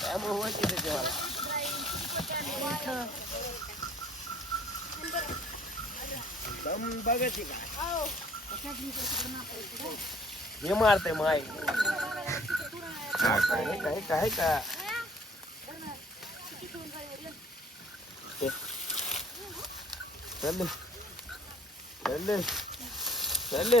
त्यामुळे माहिती त्याच्या मला दम बघायची का हे मारते माय हा, काय काय काय का हे. चल चल चल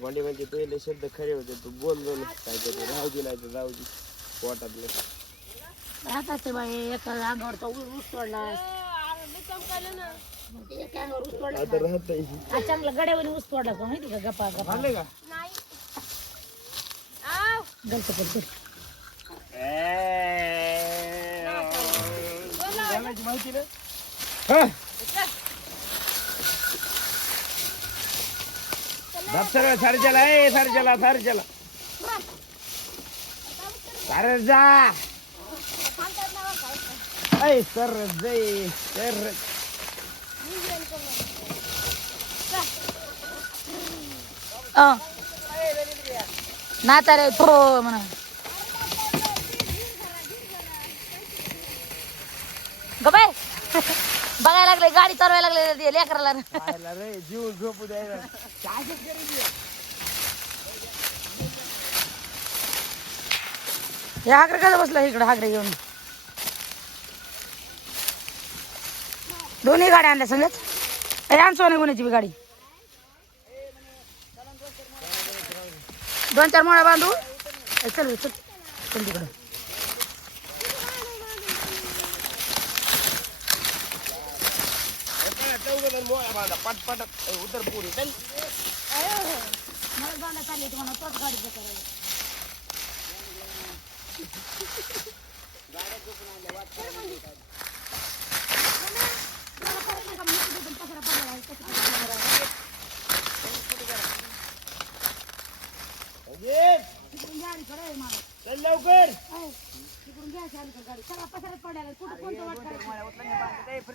भांडी म्हणजे पहिले शब्द खरे होते तू बोल बोल काय तरी राहू दे नाही तर जाऊ दे पोटातले राहत असते बाई एका अंगावरचा ऊस ऊस तोडला एका अंगावर ऊस तोडला आता राहत हा चांगला गड्यावर ऊस तोडला का माहिती का? गप्पा गप्पा. झाले का? गलत गलत घालायची माहिती ना सरळ सारे चला ए सारे चला सारे चला सारे जा ऐ सर जय सर नाता रे थो म्हणा. गबाय बघायला लागले गाडी चालवायला लागले लेकराला. पाहायला रे जीव झोपू द्यायला? हे हाकडे कसं बसला इकडे हाकडे घेऊन? दोन्ही गाड्या आणल्या संगच ए आण सोने गुन्ह्याची बी गाडी? दोन चार मोळ्या बांधू. चल चल तिकडं. चौघाजण मोळ्या बांधा पट पट ए, उतर पुरी चल. मला बांधा चालली तुम्हाला तोच गाडी करायला अजित, तिकडून गाडी खरं मला चल लवकर तिकडून घ्यायची आली गाडी सगळा पसारात पडायला कुठं कोणतं वाट करायचं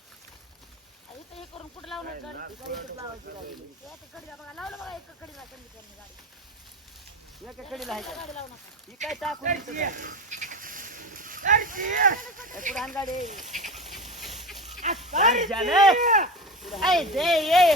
हे करून कुठं लावणार गाडी? इथं लावायची गाडी. एक कडीला बघा लावलं बघा एक कडीला संगीतने गाडी. गाडी लावू नका. ऐ, दे, ये.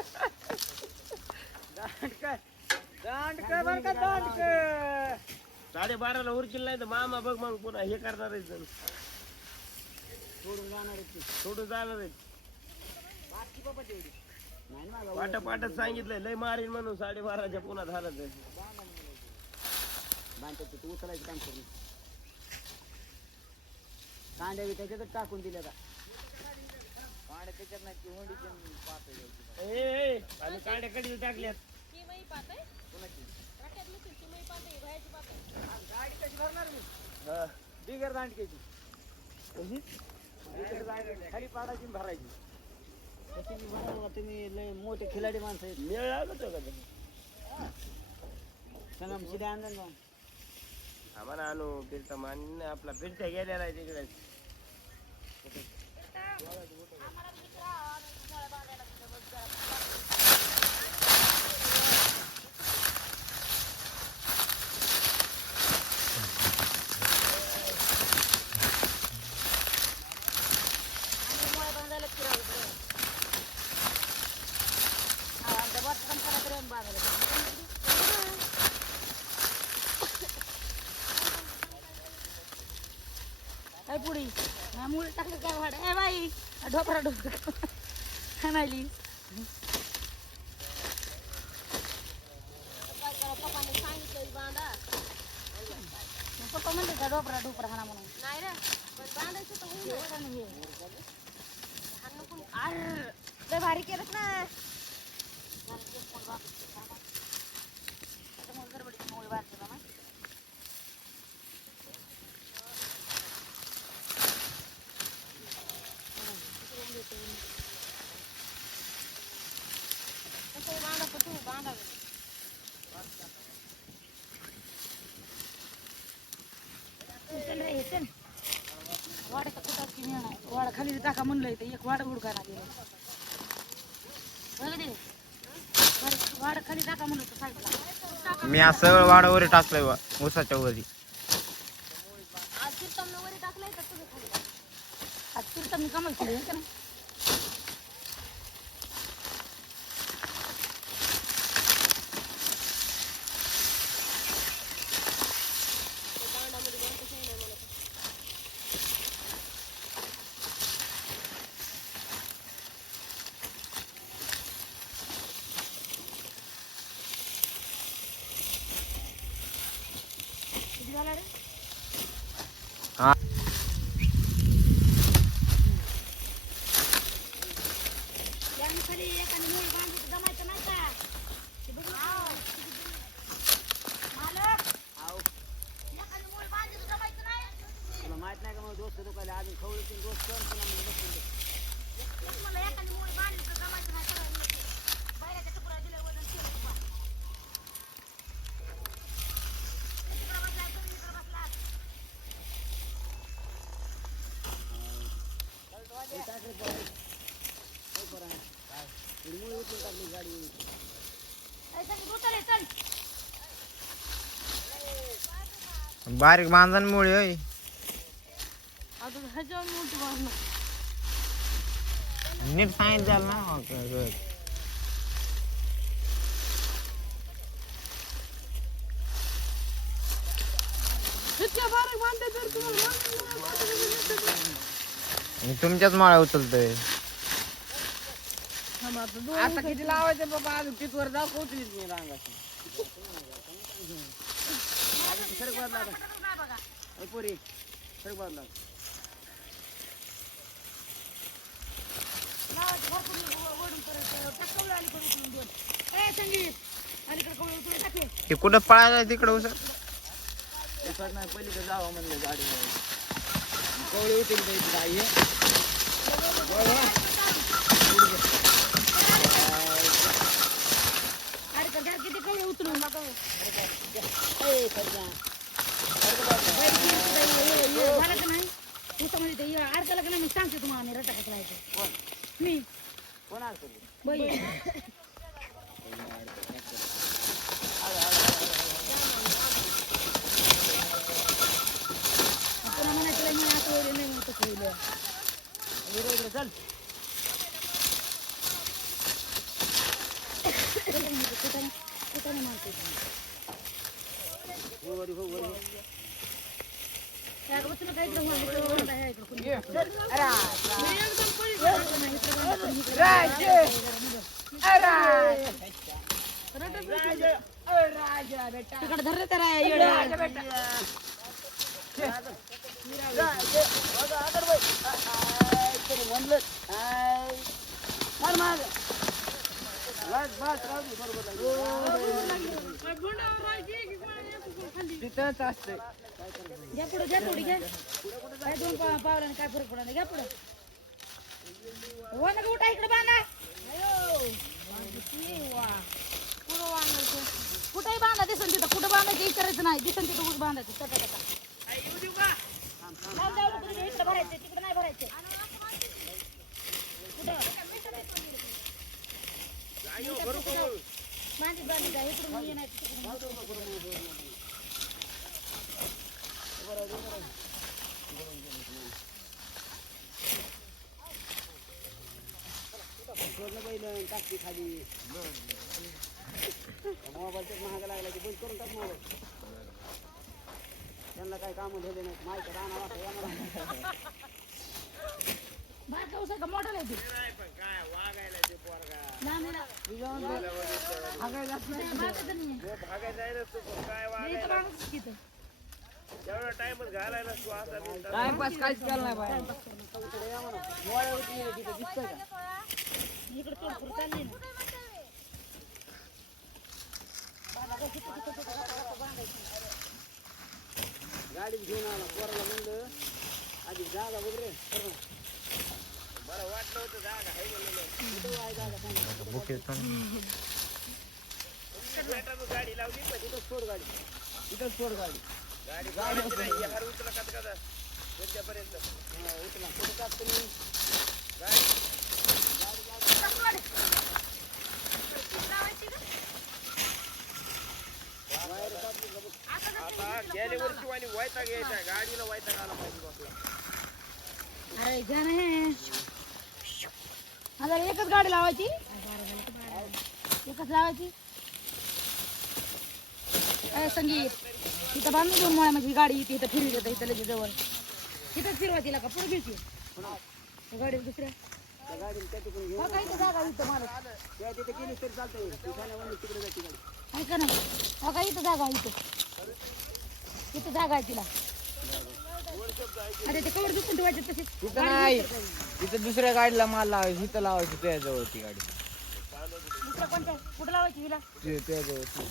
साडेबाराला उरकील नाही तर मामा बघ मग पुन्हा हे करणार आहे जण. सोडून जाणार आहे पाट पाटच सांगितलंय लय मारीन म्हणून साडेबाराच्या पुन्हा झालं तर उचलायचं काम करून. कांड्या बी त्याच्यातच टाकून दिल्या का कांड्या त्याच्यात नाही ती हुंडीची पातळी घ्यायची. ए, ए, आम्ही काड्या कडीला टाकल्यात? गाडी कशी भरणार मी हा. बिगर दांडक्याची कशी? बिगर दांडक्याची. खाली पाडायची आणि भरायची. तुम्ही लय मोठे खिलाडी माणसं आहेत. मेळ लागतो का ते? सनम शिदे आणलं ना आम्हाला आणू फिरता. मान आपला फिरत्या गेलेला आहे तिकडे काय पुढे मुळे टाकलं काय वाढ ए बाई ढोकरा ढोकरा. खाणाली पप्पा म्हणते का ढोकरा ढोकरा खाना म्हणून? नाही रे पण बांधायचं तर लय भारी केलं ना. खाली टाका म्हणलं इथं एक वाडा उडका ना वाडा खाली टाका म्हणलं साईडला मी सगळं वाडावर टाकलंय बा, ऊसाच्या वरी. आज वरी टाकलंय खाली आज तीर्थम कमल केली का नाही किती झाला रे हा यांनी खाली एकाने मुळी बांधून जमायचं नाही का ते बघू मालक एकाने मुळी बांधून जमायचं नाही तुला माहीत नाही का मग दोस्त दुखायला अजून तीन दोस्त करून पुन्हा मग बसून दे मला एकाने मुळी बांधली तर जमायचं नाही सगळं बैलाच्या टुकड्या दिल्या वजन केलं तुला इकडं बसला तुम्ही इकडं बसला चल बारीक बांधणमुळे होय. अजून ह्याच्यावर मोठी बांधणं नीट सांगितलं ना हो, रोज. इतक्या बारीक बांधते तर तुम्हाला मी तुमच्याच माळा उचलतोय. आता किती लावायचं बाबा? अजून तिथवर जाऊ पोहोचलीच मी रांगाची. सडक बाजला पुरी सडक बाजला ते कुठं पळायला तिकडं उचल? इकडनं पलीकडे जावं म्हणलं गाडी कवळे होतील का इथं आई किती कवळे उतरून? झालं का नाही ऊसामध्ये ते का नाही सांगते तुम्हाला मी. रटा कसं लावायचं मी कोण बाई पुन्हा म्हणायचं मी आता वगैरे नाही म्हणत होईल इकडे इकडे चल हो वरी हो वरी हो. तिकडे धरले तर आहे, येडं. बघा, आदर बाई. आय, तरी म्हणलं. मार, मार. तिथंच असते घ्या पुढे घ्या थोडी घ्या काय दोन पा पावलाने काय फरक पडणार घ्या पुढे उठा इकडे बांधा. कुठेही बांधा दिसन तिथं. कुठं बांधायचं विचारायचं नाही. दिसन तिथं कुठं बांधायचं. टका टका लावून द्या उलटं तिकडे इकडे भरायचे. तिकडे नाही भरायचे. कुठं? मांडीत बांधून द्या इकडून ये नाही तिकडून सोडलं बैल टाकते खाली मोबाईलच महाग लागला की बंद करून टाक मोबाईल त्यांना काय काम झाले नाही माहिती राहणार वाटतं नाही तू काय घालायला टाइमपास काहीच केला नाही बाहेर का इकडे तोडफोड चालली ना. गाडीत घेऊन आला पोराला म्हणलं आधी जागा वगैरे बरं. बरं वाटलं होतं जागा आहे म्हणलं बुके भेटायचं गाडी लावली? पण तिथं सोड गाडी. तिथं सोड गाडी. गाडी गाडी नाही हार उचला का का त्यांच्यापर्यंत उचला. कुठं टाक तुम्ही? आता गेल्या वर्षी वाली वायता घ्यायचा गाडीला वायता आला पाहिजे आपला अरे घ्या ना आता एकच गाडी लावायची? एकच लावायची? अय, संगीत इथं बांधून घेऊन मुळे माझी गाडी इथे इथं फिरवी जातं इथं लगेच जवळ. इथंच फिरवा तिला का पुढे घ्यायची गाडी दुसऱ्या. त्या गाडीने त्या जागा इथं मला तिथे गेली तरी चालतंय ऐका ना. हो का इथं जागा इथं? इथं जागा आहे तिला. अरे ते कवर दुखून ठेवायचे तसे नाही. तिथं दुसऱ्या गाडीला माल लावायची इथं लावायची त्याजवळ ती गाडी. दुसऱ्या कोणत्या कुठं लावायची हिला? ते- त्याजवळ ती.